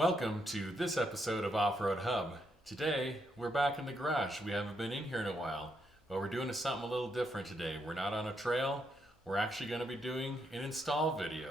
Welcome to this episode of Off-Road Hub. Today, we're back in the garage. We haven't been in here in a while, but we're doing something a little different today. We're not on a trail. We're actually going to be doing an install video.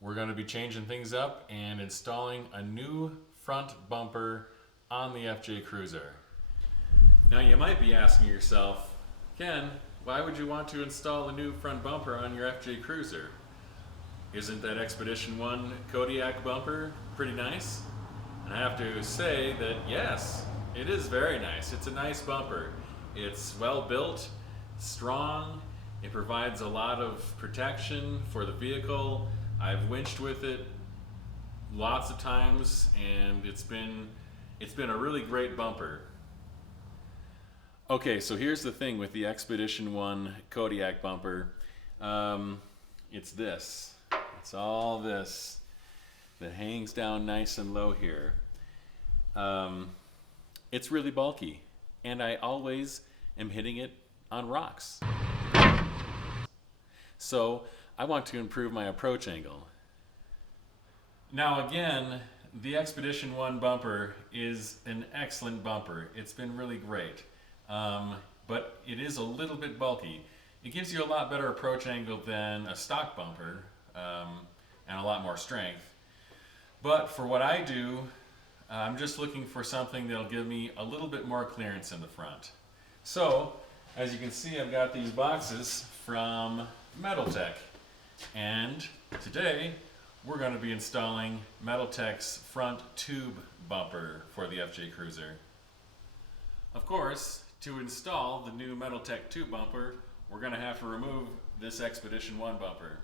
We're going to be changing things up and installing a new front bumper on the FJ Cruiser. Now you might be asking yourself, Ken, why would you want to install a new front bumper on your FJ Cruiser? Isn't that Expedition One Kodiak bumper pretty nice? And I have to say that yes, it is very nice. It's a nice bumper. It's well built, strong. It provides a lot of protection for the vehicle. I've winched with it lots of times, and it's been a really great bumper. Okay, so here's the thing with the Expedition One Kodiak bumper. It's this. It's all this that hangs down nice and low here. It's really bulky, and I always am hitting it on rocks. So I want to improve my approach angle. Now again, the Expedition One bumper is an excellent bumper. It's been really great, but it is a little bit bulky. It gives you a lot better approach angle than a stock bumper, and a lot more strength. But for what I do, I'm just looking for something that'll give me a little bit more clearance in the front. So, as you can see, I've got these boxes from Metaltech. And today, we're going to be installing Metaltech's front tube bumper for the FJ Cruiser. Of course, to install the new Metaltech tube bumper, we're going to have to remove this Expedition One bumper.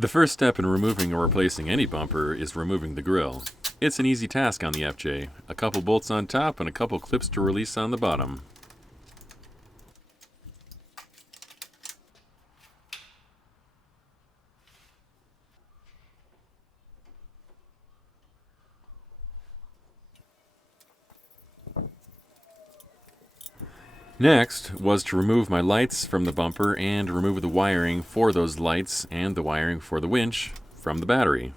The first step in removing or replacing any bumper is removing the grille. It's an easy task on the FJ. A couple bolts on top and a couple clips to release on the bottom. Next was to remove my lights from the bumper and remove the wiring for those lights and the wiring for the winch from the battery.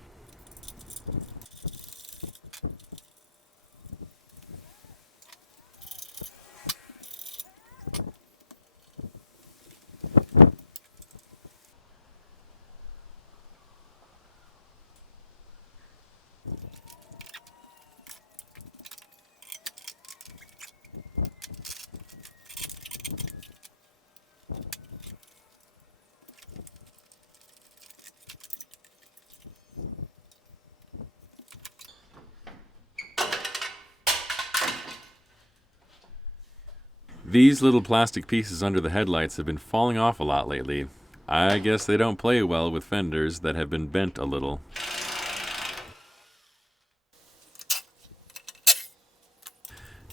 These little plastic pieces under the headlights have been falling off a lot lately. I guess they don't play well with fenders that have been bent a little.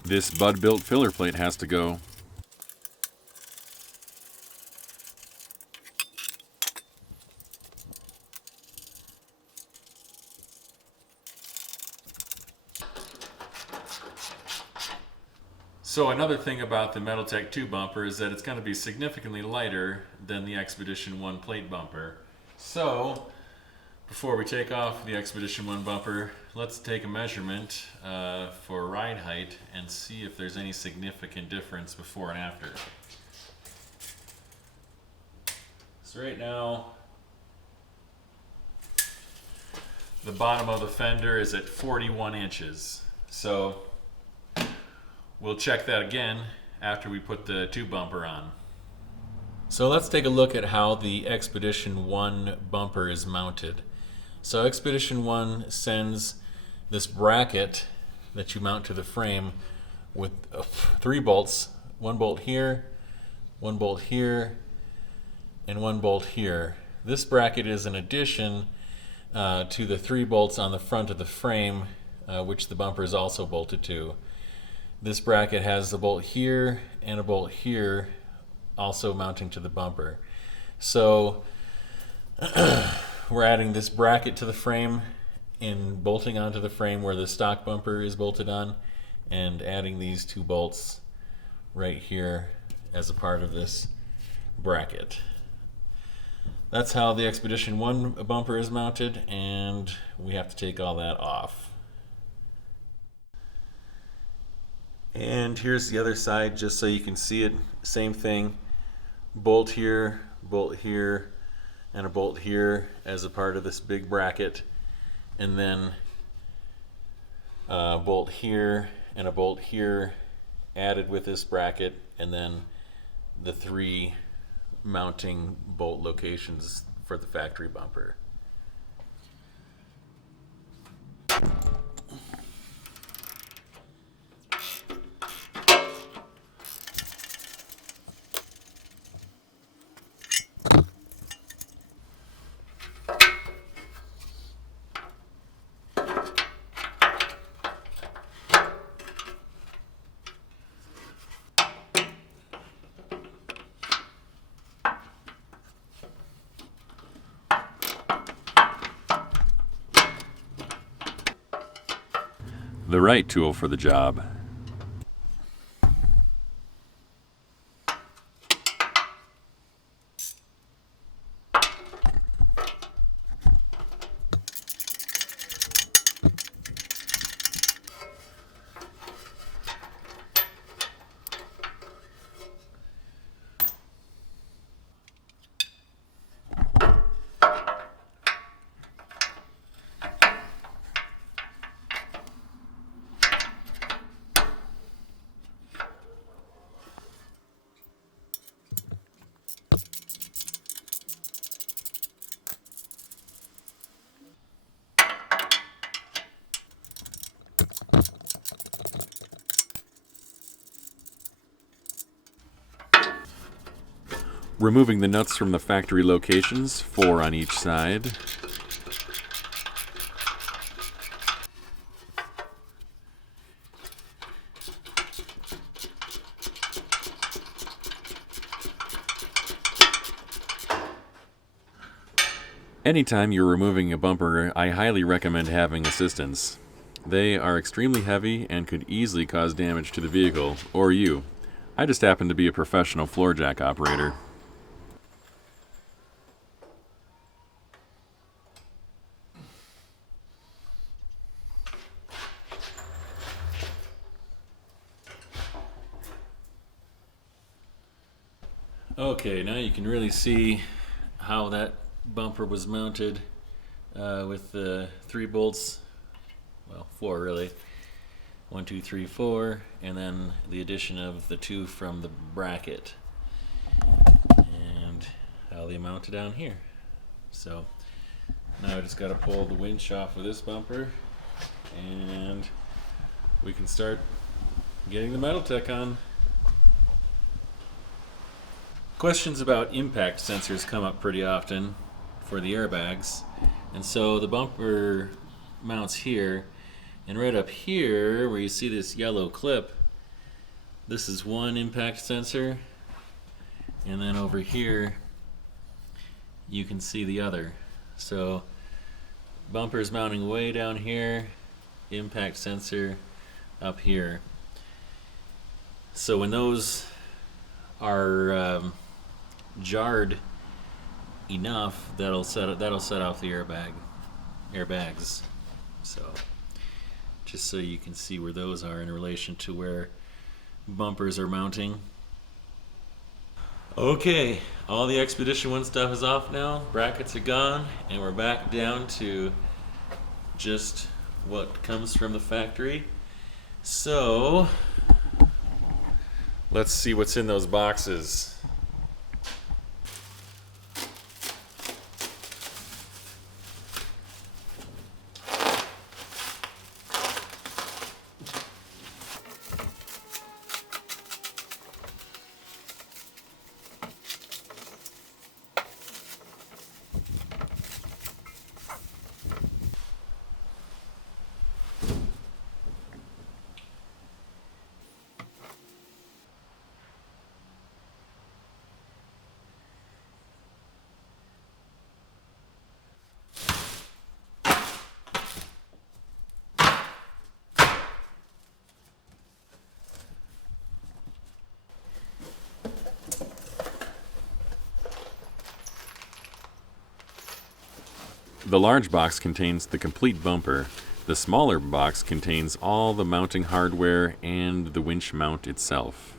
This Bud-built filler plate has to go. So another thing about the Metaltech tube bumper is that it's going to be significantly lighter than the Expedition One plate bumper. So before we take off the Expedition One bumper, let's take a measurement for ride height and see if there's any significant difference before and after. So right now, the bottom of the fender is at 41 inches. So we'll check that again after we put the tube bumper on. So let's take a look at how the Expedition One bumper is mounted. So Expedition One sends this bracket that you mount to the frame with 3 bolts, 1 bolt here, 1 bolt here, and 1 bolt here. This bracket is an addition to the 3 bolts on the front of the frame, which the bumper is also bolted to. This bracket has a bolt here and a bolt here also mounting to the bumper. So we're adding this bracket to the frame and bolting onto the frame where the stock bumper is bolted on, and adding these 2 bolts right here as a part of this bracket. That's how the Expedition One bumper is mounted, and we have to take all that off. And here's the other side, just so you can see it. Same thing, bolt here, and a bolt here as a part of this big bracket, and then a bolt here and a bolt here added with this bracket, and then the 3 mounting bolt locations for the factory bumper. The right tool for the job. Removing the nuts from the factory locations, 4 on each side. Anytime you're removing a bumper, I highly recommend having assistance. They are extremely heavy and could easily cause damage to the vehicle, or you. I just happen to be a professional floor jack operator. Okay, now you can really see how that bumper was mounted with the 3 bolts, well, 4 really, 1, 2, 3, 4, and then the addition of the 2 from the bracket, and how they mounted down here. So now I just got to pull the winch off of this bumper, and we can start getting the metal tech on. Questions about impact sensors come up pretty often for the airbags, and so the bumper mounts here, and right up here where you see this yellow clip, this is one impact sensor, and then over here you can see the other. So bumper's mounting way down here, impact sensor up here. So when those are jarred enough, that'll set off the airbags. So just so you can see where those are in relation to where bumpers are mounting. Okay, all the Expedition One stuff is off now, brackets are gone, and we're back down to just what comes from the factory. So let's see what's in those boxes. The large box contains the complete bumper. The smaller box contains all the mounting hardware and the winch mount itself.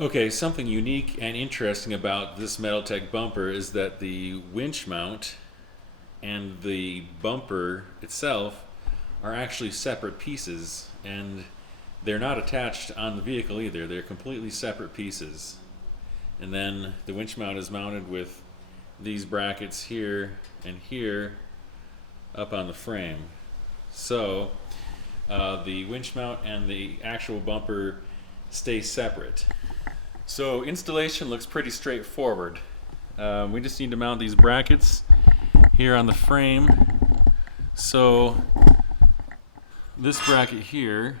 Okay, something unique and interesting about this Metaltech bumper is that the winch mount and the bumper itself are actually separate pieces, and they're not attached on the vehicle either. They're completely separate pieces. And then the winch mount is mounted with these brackets here and here up on the frame. So the winch mount and the actual bumper stay separate. So installation looks pretty straightforward. We just need to mount these brackets here on the frame. So this bracket here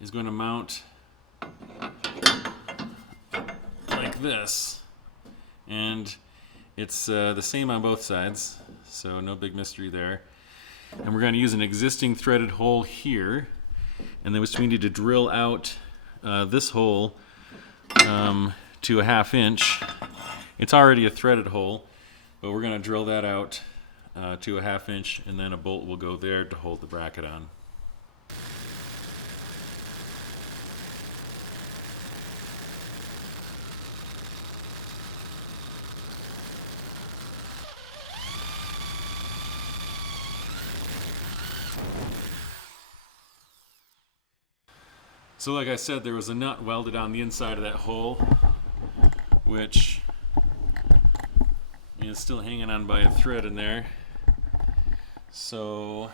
is going to mount like this, and it's the same on both sides, so no big mystery there. And we're going to use an existing threaded hole here, and then we need to drill out this hole to a 1/2 inch. It's already a threaded hole, but we're going to drill that out to a 1/2 inch, and then a bolt will go there to hold the bracket on. So like I said, there was a nut welded on the inside of that hole, which is still hanging on by a thread in there. So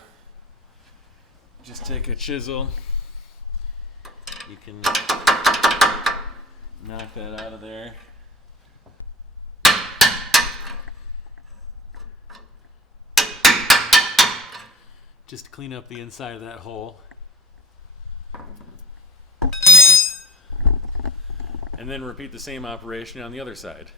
just take a chisel, you can knock that out of there. Just to clean up the inside of that hole. And then repeat the same operation on the other side.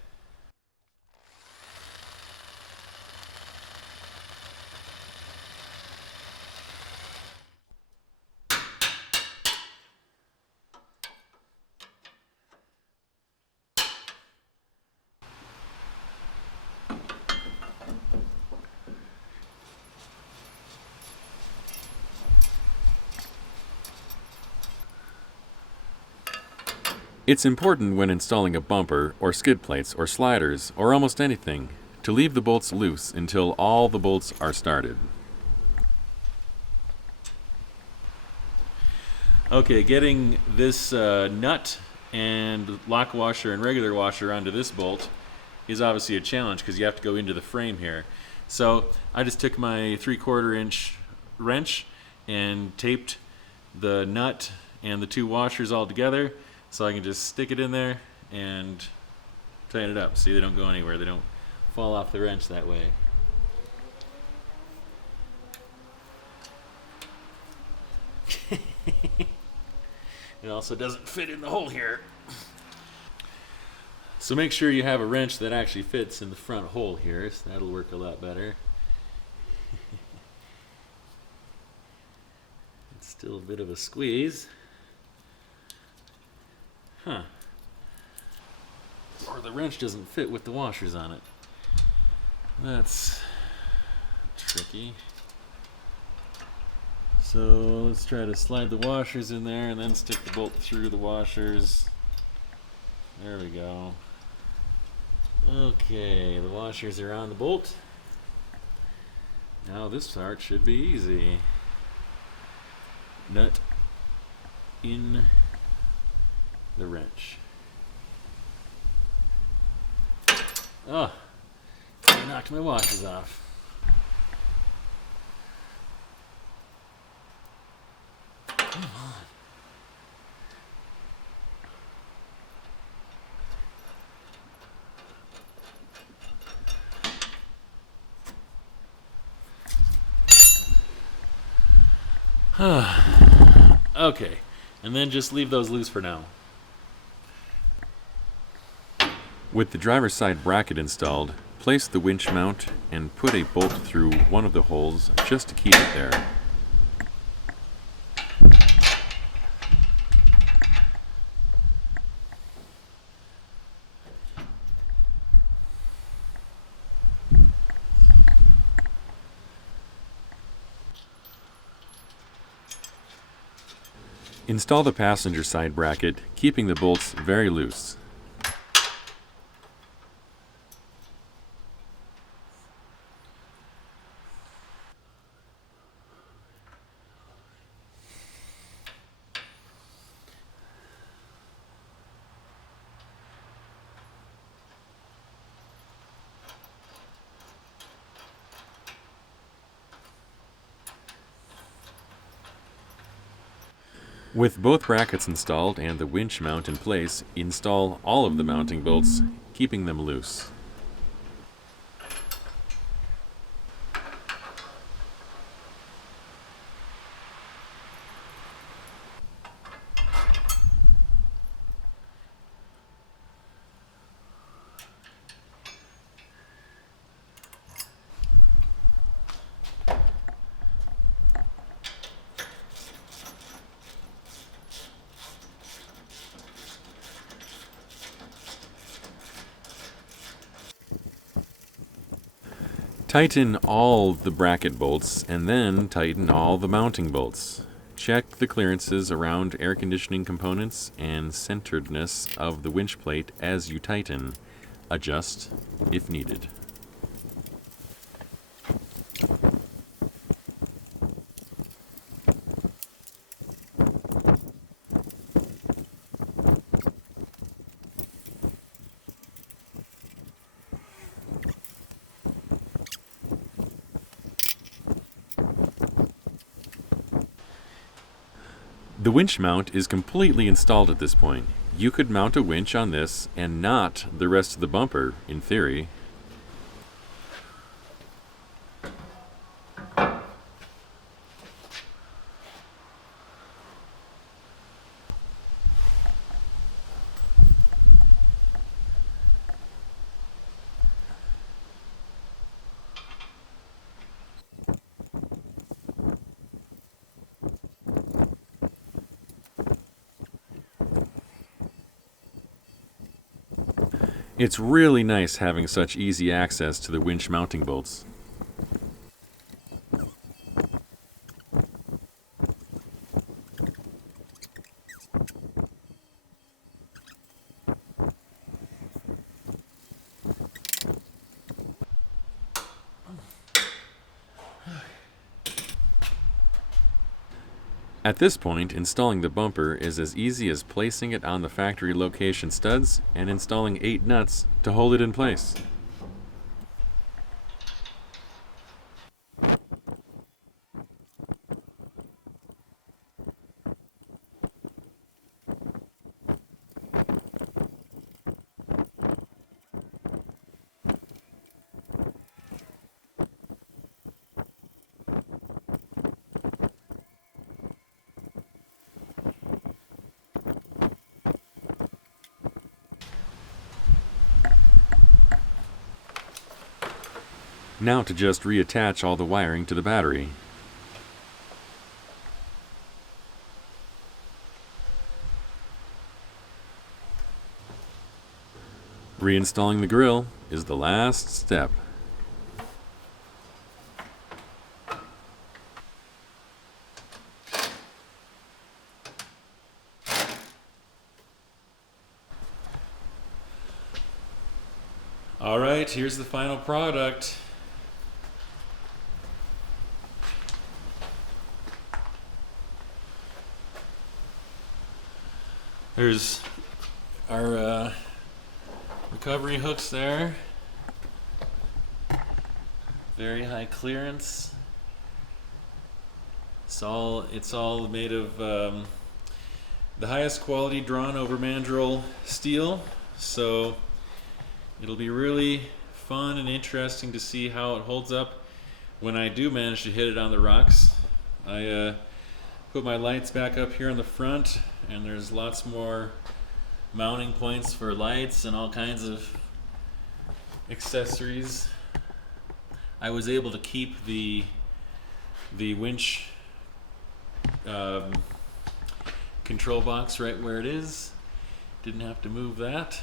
It's important when installing a bumper or skid plates or sliders or almost anything to leave the bolts loose until all the bolts are started. Okay, getting this nut and lock washer and regular washer onto this bolt is obviously a challenge because you have to go into the frame here. So I just took my 3/4 inch wrench and taped the nut and the 2 washers all together, so I can just stick it in there and tighten it up. See, they don't go anywhere. They don't fall off the wrench that way. It also doesn't fit in the hole here. So make sure you have a wrench that actually fits in the front hole here. So that'll work a lot better. It's still a bit of a squeeze. Huh. Or the wrench doesn't fit with the washers on it. That's tricky. So let's try to slide the washers in there and then stick the bolt through the washers. There we go. Okay, the washers are on the bolt. Now this part should be easy. Nut in the wrench. Oh, I knocked my washers off. Come on. Okay, and then just leave those loose for now. With the driver's side bracket installed, place the winch mount and put a bolt through one of the holes just to keep it there. Install the passenger side bracket, keeping the bolts very loose. With both brackets installed and the winch mount in place, install all of the mounting bolts, keeping them loose. Tighten all the bracket bolts and then tighten all the mounting bolts. Check the clearances around air conditioning components and centeredness of the winch plate as you tighten. Adjust if needed. The winch mount is completely installed at this point. You could mount a winch on this and not the rest of the bumper, in theory. It's really nice having such easy access to the winch mounting bolts. At this point, installing the bumper is as easy as placing it on the factory location studs and installing 8 nuts to hold it in place. Now to just reattach all the wiring to the battery. Reinstalling the grill is the last step. All right, here's the final product. There's our recovery hooks there. Very high clearance. It's all made of the highest quality drawn over mandrel steel. So it'll be really fun and interesting to see how it holds up when I do manage to hit it on the rocks. put my lights back up here in the front, and there's lots more mounting points for lights and all kinds of accessories. I was able to keep the winch control box right where it is. Didn't have to move that,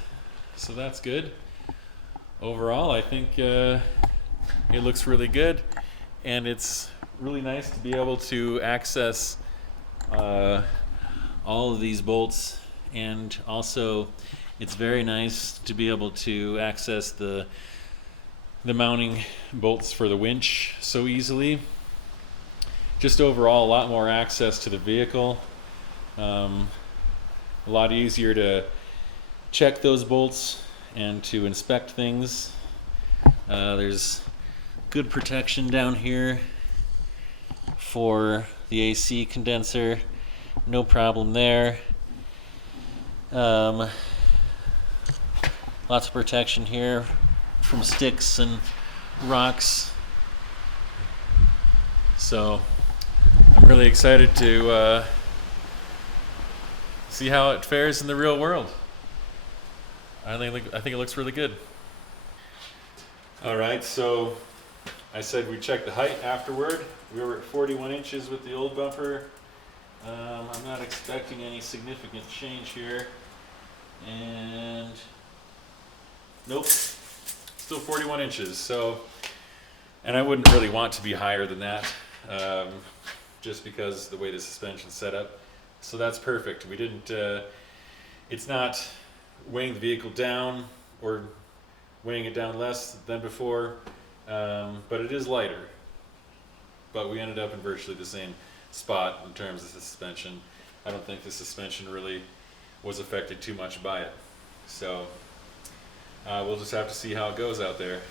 so that's good. Overall, I think it looks really good, and it's really nice to be able to access all of these bolts, and also it's very nice to be able to access the mounting bolts for the winch so easily. Just overall, a lot more access to the vehicle. A lot easier to check those bolts and to inspect things. There's good protection down here for the AC condenser. No problem there. Lots of protection here from sticks and rocks. So I'm really excited to see how it fares in the real world. I think it looks really good. All right, so I said we check the height afterward. We were at 41 inches with the old bumper. I'm not expecting any significant change here. And nope, still 41 inches. So, and I wouldn't really want to be higher than that, just because the way the suspension's set up. So that's perfect. We didn't, it's not weighing the vehicle down or weighing it down less than before, but it is lighter. But we ended up in virtually the same spot in terms of the suspension. I don't think the suspension really was affected too much by it. So we'll just have to see how it goes out there.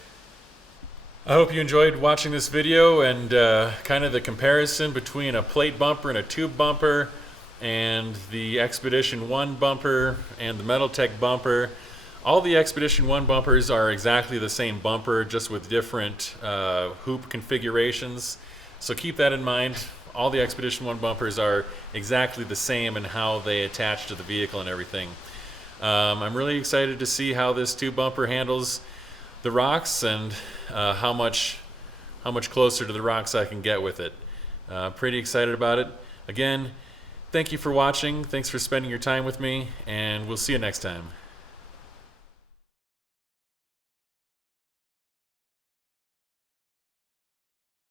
I hope you enjoyed watching this video and kind of the comparison between a plate bumper and a tube bumper, and the Expedition One bumper and the Metaltech bumper. All the Expedition One bumpers are exactly the same bumper, just with different hoop configurations. So keep that in mind. All the Expedition One bumpers are exactly the same in how they attach to the vehicle and everything. I'm really excited to see how this tube bumper handles the rocks, and how much closer to the rocks I can get with it. Pretty excited about it. Again, thank you for watching. Thanks for spending your time with me, and we'll see you next time.